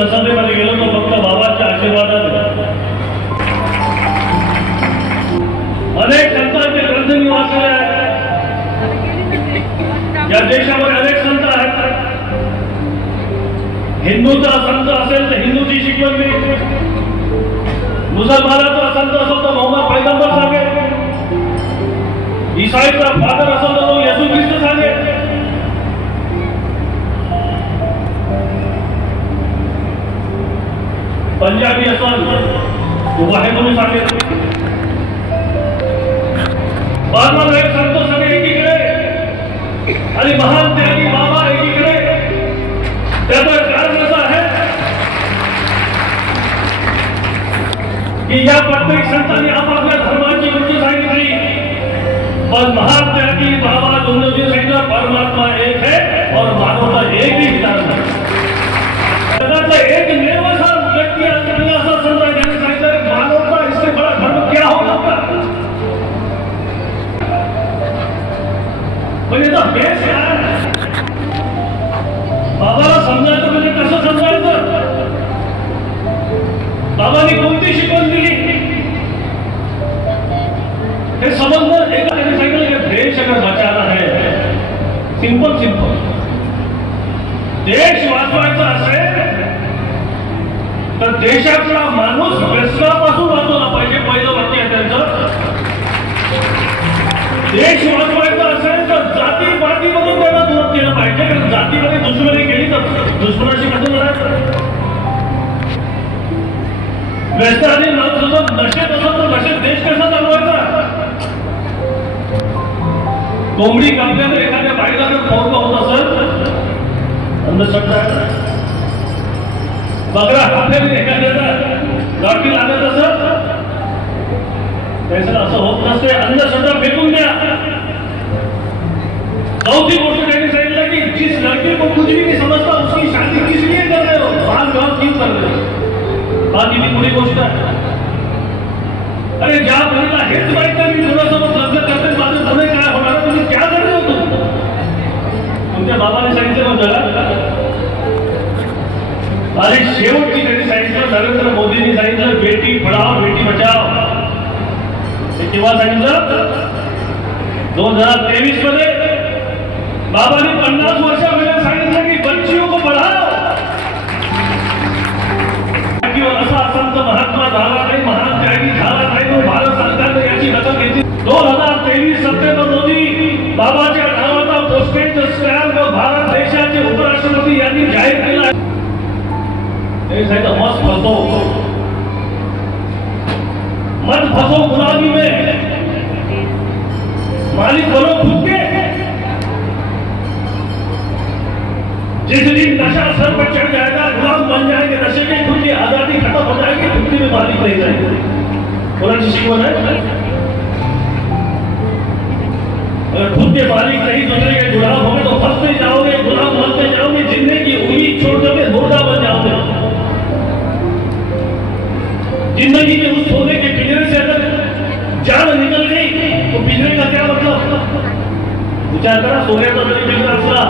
संसदेमध्ये गेलो तो फक्त बाबांच्या आशीर्वादाने। अनेक संतांचे ग्रंथ मी वाचले आहेत। या देशामध्ये अनेक संत आहेत। हिंदूचा संत असेल तर हिंदूची शिकवण मी, मुसलमानाचा संत असेल तर मोहम्मद पैगंबर सांगेल, ईसाईचा फादर असेल तर तो येशू ख्रिस्त सांगेल, पंजाबी असेल तो वाहेगुरु सांगेल। बाबा एक संत सगळे एकीकडे आणि महान त्यागी बाबा एकीकडे। त्याचं कारण असं आहे की या प्रत्येक संतांनी आपापल्या धर्माची गोष्ट सांगितली, पण महान त्यागी बाबा दोनों सांगितलं परमात्मा एक है और मानवता एक ही विचार है। जगातला एक नेवसा व्यक्ती असा संत ज्याने सांगितलं मानवता इससे बड़ा धर्म क्या हो सकता। म्हणजे तो बेस काय बाबाला समजायचं म्हणजे कसं समजायचं, बाबांनी कोणती शिकवण दिली हे समजणं। एका त्याने सांगितलं की देश अगर बचाना है, सिंपल सिंपल देश वाचवायचा असेल तर देशातला माणूस व्यसनापासून वाचवला पाहिजे। पहिलं वाक्य आहे त्यांचं। देश वाचवायचा असेल तर जाती पातीमधून त्यांना दूर केलं पाहिजे, कारण जातीमध्ये दुश्मनी केली तर दुश्मनाशी कसं लढायचं। व्यसनाने नशेत असत तर नशेत देश कसा चालवायचा। कोंबडी कापल्यानं एखाद्या बाईला जर पोरगं होत असेल अंधश्रद्धा आहे। बकरा कापल्याने एखाद्याला गाठी लागत असत त्याचं असं होत नसते, अंधश्रद्धा फेकून द्या। चौथी गोष्ट त्यांनी सांगितलं की जिस लड़के को कुछ भी नहीं समझता उसकी शादी किस लिए कर रहे हो, बाल विवाह क्यों कर रहे हो। बाकी ती पुढी गोष्ट आहे, अरे ज्या मुलीला हेच माहित नाही मी तुझ्यासोबत लग्न करते माझे पुढे काय होणार, तुम्ही क्या कर रहे हो। तुमच्या बाबाने सांगितलं होतं आणि शेवटची त्यांनी सांगितलं, नरेंद्र मोदींनी सांगितलं बेटी पढाओ बेटी बचाओ। केव्हा सांगितलं 2023 मध्ये बाबांनी 50 वर्षामध्ये सांगितलं की बच्चियों को पढ़ाओ। असा संत महात्मा झाला नाही, महान त्यागी झाला नाही, तो भारत सरकारने याची दखल घेतली। 2023 सप्टेंबर रोजी बाबाच्या नावाचा पोस्टेज स्टॅम्प भारत देशाचे उपराष्ट्रपती यांनी जाहीर केला आहे। मत फंसो गुलामी में, मालिक बनो खुद के। जिस दिन नशा सर पर चढ़ जाएगा गुलाम बन जाएंगे, नशे की खुद की आजादी खत्म हो जाएगी, खुद में मालिक नहीं जाएंगे। कोणाची शिकवण आहे, अगर खुद के मालिक नहीं दूसरे के गुलाम होंगे तो फंसते जाओगे, गुलाम बनते जाओगे, जिंदगी की उम्मीद छोड़ दोगे, मुर्दा बन जाओगे। जिंदगी के उस सोने के पिंजरे से अगर जान निकल गई तो पिंजरे का क्या मतलब। विचार करा, सोने का जरी पिंजरा खुला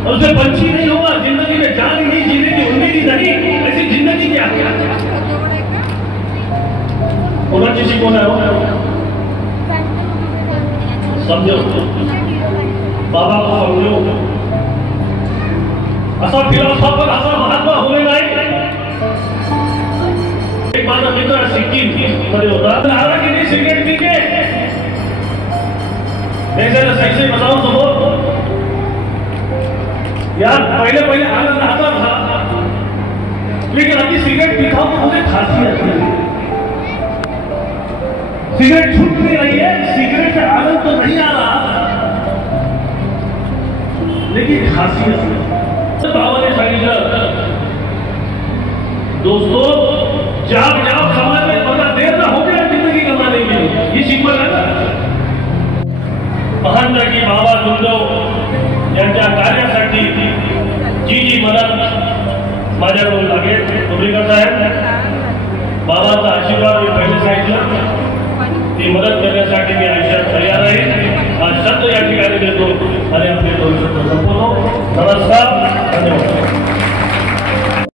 और उससे पंछी नहीं होगा, जिंदगी में जान ही नहीं, जीने की उम्मीद ही नहीं, ऐसी जिंदगी क्या क्या कोणाची शिकवण आहे। समझो बाबा को समझो, असा फिलॉसॉफर असा महात्मा होणे नाही। एक माझा मित्र सिक्कीम मध्ये होता, आला की नाही सिगरेट पी के, जरा सही से बताओ तो यार पहले पहले आनंद आता था, लेकिन अभी सिगरेट पीता हूं तो मुझे खांसी आती है। सिगरेट छूट नहीं रही है, सिगरेट से आनंद तो नहीं आ रहा लेकिन खांसी आती है। बाबा ने सांगितलं दोस्तों जाग जाओ, समाज में बड़ा देर ना हो जाए जिंदगी कमाने के लिए, ये शिकवण है ना। महान त्यागी बाबा गुंजव यांच्या कार्यासाठी जी जी मदत माझ्याकडून लागेल तुम्ही कसं आहे, बाबाचा आशीर्वाद मी पहिले सांगितलं, ती मदत करण्यासाठी मी आयुष्यात तयार आहे। हा शब्द या ठिकाणी देतो आणि आपले दोन शब्द संपवतो। नमस्कार, धन्यवाद।